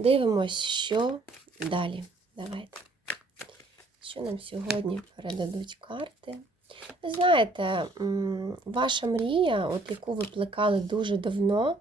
Дивимось, що далі. Давайте. Що нам сьогодні передадуть карти? Ви знаєте, ваша мрія, от яку ви плекали дуже давно,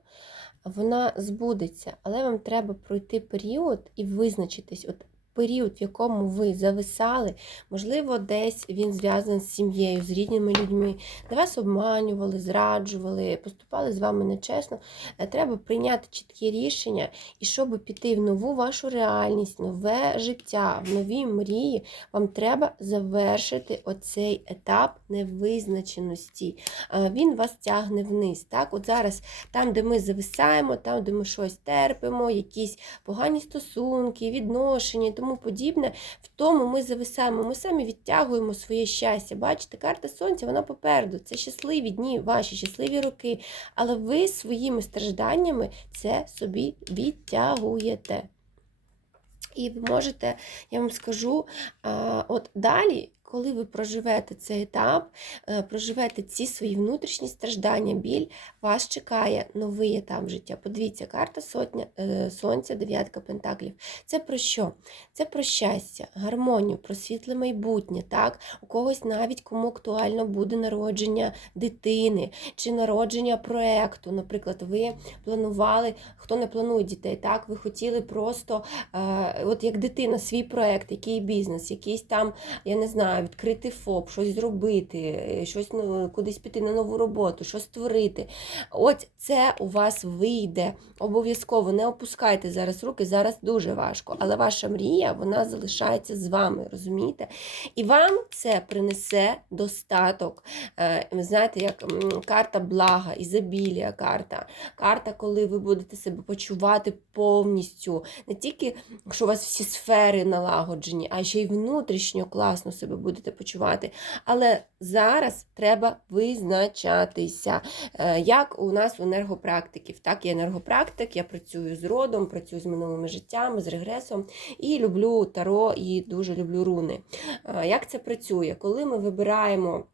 вона збудеться, але вам треба пройти період і визначитись. От період, в якому ви зависали, можливо, десь він зв'язаний з сім'єю, з рідними людьми, де вас обманювали, зраджували, поступали з вами нечесно. Е, Треба прийняти чіткі рішення, і щоб піти в нову вашу реальність, нове життя, в нові мрії, вам треба завершити оцей етап невизначеності. Е, Він вас тягне вниз. Так, от зараз там, де ми зависаємо, там, де ми щось терпимо, якісь погані стосунки, відношення і тому подібне, в тому ми зависаємо. Ми самі відтягуємо своє щастя. Бачите, карта сонця, вона попереду. Це щасливі дні, ваші щасливі роки. Але ви своїми стражданнями це собі відтягуєте. І ви можете, я вам скажу, от далі, коли ви проживете цей етап, е, проживете ці свої внутрішні страждання, біль, вас чекає новий етап життя. Подивіться, карта сотня, е, сонця, дев'ятка пентаклів. Це про що? Це про щастя, гармонію, про світле майбутнє. Так? У когось навіть кому актуально буде народження дитини чи народження проекту. Наприклад, ви планували, хто не планує дітей, так? Ви хотіли просто, е, от як дитина, свій проект, який бізнес, якийсь там, я не знаю, відкрити ФОП, щось зробити, щось ну, кудись піти на нову роботу, щось створити. От це у вас вийде. Обов'язково не опускайте зараз руки, зараз дуже важко. Але ваша мрія вона залишається з вами, розумієте? І вам це принесе достаток. Е, Ви знаєте, як карта блага, ізобілія карта. Карта, коли ви будете себе почувати повністю. Не тільки, що у вас всі сфери налагоджені, а ще й внутрішньо класно себе будете почувати. Але зараз треба визначатися, Е, як у нас у енергопрактиків. Так, я енергопрактик, я працюю з родом, працюю з минулими життями, з регресом і люблю таро і дуже люблю руни. Е, Як це працює? Коли ми вибираємо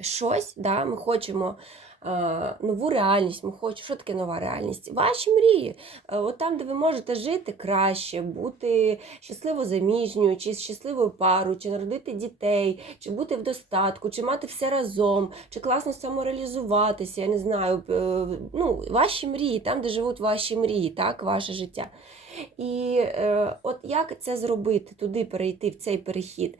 щось, да, ми хочемо. Е, Нову реальність, ми хочемо, що таке нова реальність? Ваші мрії. Е, От там, де ви можете жити краще, бути щасливо заміжньою, чи з щасливою парою, чи народити дітей, чи бути в достатку, чи мати все разом, чи класно самореалізуватися, я не знаю. е, Ну, ваші мрії, там, де живуть ваші мрії, так, ваше життя. І е, от як це зробити, туди перейти, в цей перехід?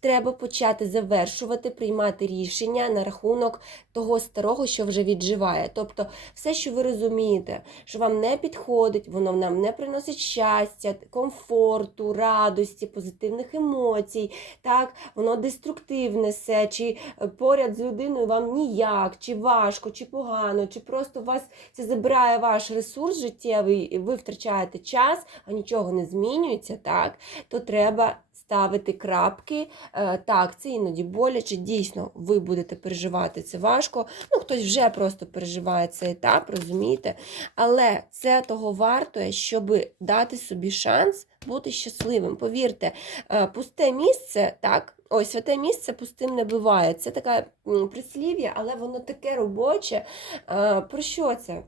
Треба почати завершувати, приймати рішення на рахунок того старого, що вже відживає. Тобто, все, що ви розумієте, що вам не підходить, воно нам не приносить щастя, комфорту, радості, позитивних емоцій, так, воно деструктивне все, чи е, поряд з людиною вам ніяк, чи важко, чи погано, чи просто вас це забирає ваш ресурс життєвий, і ви втрачаєте час, а нічого не змінюється, так, то треба ставити крапки. Е, Так, це іноді боляче, дійсно, ви будете переживати це важко. Ну, хтось вже просто переживає цей етап, розумієте? Але це того вартує, щоб дати собі шанс бути щасливим. Повірте, е, пусте місце, так. Ой, святе місце пустим не буває. Це таке прислів'я, але воно таке робоче. Е, Про що це?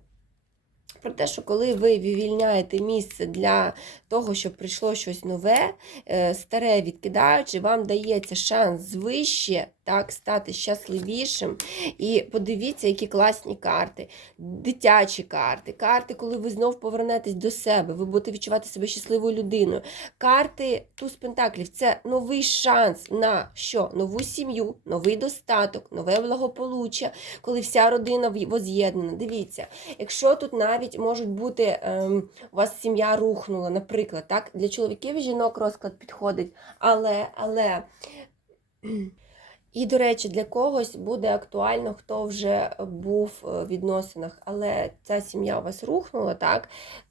Про те, що коли ви вивільняєте місце для того, щоб прийшло щось нове, е, старе відкидаючи, вам дається шанс звище так, стати щасливішим. І подивіться, які класні карти, дитячі карти, карти, коли ви знов повернетесь до себе, ви будете відчувати себе щасливою людиною. Карти туз пентаклів це новий шанс на що? Нову сім'ю, новий достаток, нове благополуччя, коли вся родина воз'єднана. Дивіться, якщо тут навіть можуть бути ем, у вас сім'я рухнула, наприклад, так, для чоловіків і жінок розклад підходить, але, але. І, до речі, для когось буде актуально, хто вже був в відносинах, але ця сім'я вас рухнула, так,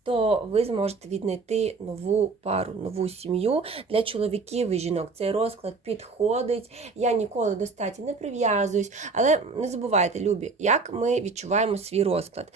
то ви зможете віднайти нову пару, нову сім'ю. Для чоловіків і жінок цей розклад підходить. Я ніколи до статі не прив'язуюсь, але не забувайте, любі, як ми відчуваємо свій розклад.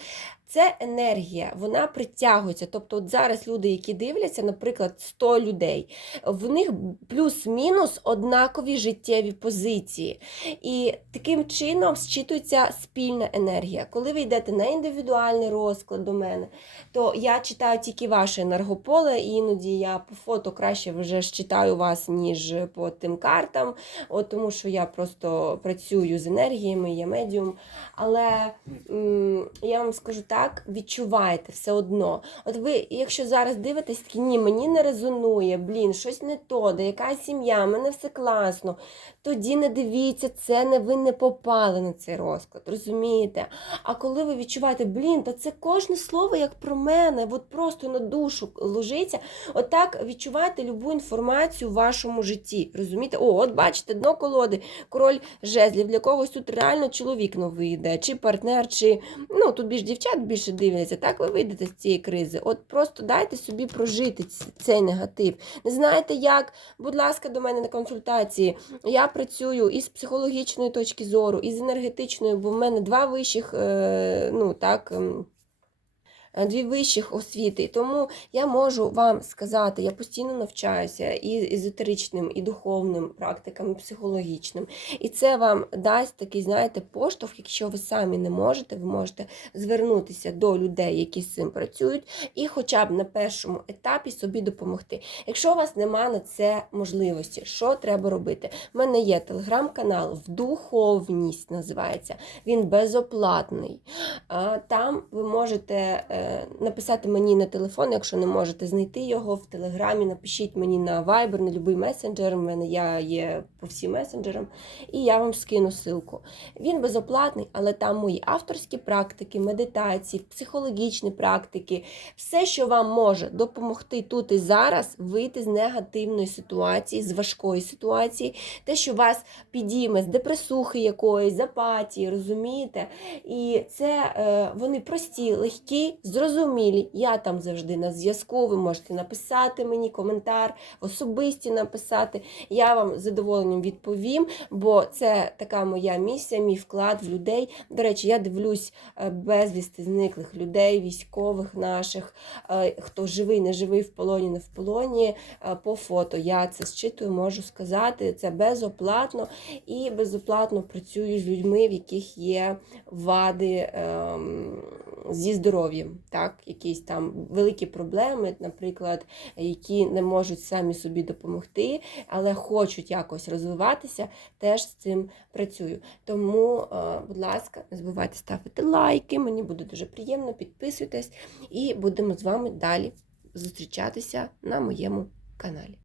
Це енергія, вона притягується. Тобто, от зараз люди, які дивляться, наприклад, 100 людей, в них плюс-мінус однакові життєві позиції. І таким чином зчитується спільна енергія. Коли ви йдете на індивідуальний розклад до мене, то я читаю тільки ваше енергополе, і іноді я по фото краще вже ж читаю вас, ніж по тим картам, от, тому що я просто працюю з енергіями, я медіум. Але м, я вам скажу так, відчувайте все одно. От ви, якщо зараз дивитесь, такі, ні, мені не резонує, блін, щось не то, де яка сім'я, мене все класно. Тоді не дивіться, це не ви не попали на цей розклад, розумієте? А коли ви відчуваєте, блін, та це кожне слово як про мене, от просто на душу ложиться. Отак відчувайте любу інформацію в вашому житті. Розумієте? О, от бачите, дно колоди, король жезлів. Для когось тут реально чоловік новий йде, чи партнер, чи ну тут більш дівчат більше дивляться. Так ви вийдете з цієї кризи. От просто дайте собі прожити цей негатив. Не знаєте як? Будь ласка, до мене на консультації. Я працюю із психологічної точки зору, і з енергетичної, бо в мене два вищих, е, ну так. Е, Дві вищих освіти, тому я можу вам сказати, я постійно навчаюся і езотеричним, і духовним практикам, і психологічним. І це вам дасть такий, знаєте, поштовх, якщо ви самі не можете, ви можете звернутися до людей, які з цим працюють, і хоча б на першому етапі собі допомогти. Якщо у вас нема на це можливості, що треба робити? У мене є телеграм-канал Вдуховність називається. Він безоплатний. Там ви можете е, написати мені на телефон, якщо не можете знайти його в телеграмі. Напишіть мені на Viber, на будь-який месенджер. У мене я є по всім месенджерам, і я вам скину ссылку. Він безоплатний, але там мої авторські практики, медитації, психологічні практики, все, що вам може допомогти тут і зараз вийти з негативної ситуації, з важкої ситуації, те, що вас підійме з депресухи якоїсь, з апатії, розумієте? І це е, вони прості, легкі, зрозумілі. Я там завжди на зв'язку. Ви можете написати мені коментар, особисті написати. Я вам з задоволенням відповім, бо це така моя місія, мій вклад в людей. До речі, я дивлюсь е, безвісти зниклих людей, військових наших, е, хто живий, не живий, в полоні, не в полоні. е, По фото я це зчитую, можу сказати. Це безоплатно і безоплатно працюю з людьми, в яких є вади ем, зі здоров'ям, так, якісь там великі проблеми, наприклад, які не можуть самі собі допомогти, але хочуть якось розвиватися, теж з цим працюю. Тому, будь ласка, не забувайте ставити лайки, мені буде дуже приємно, підписуйтесь і будемо з вами далі зустрічатися на моєму каналі.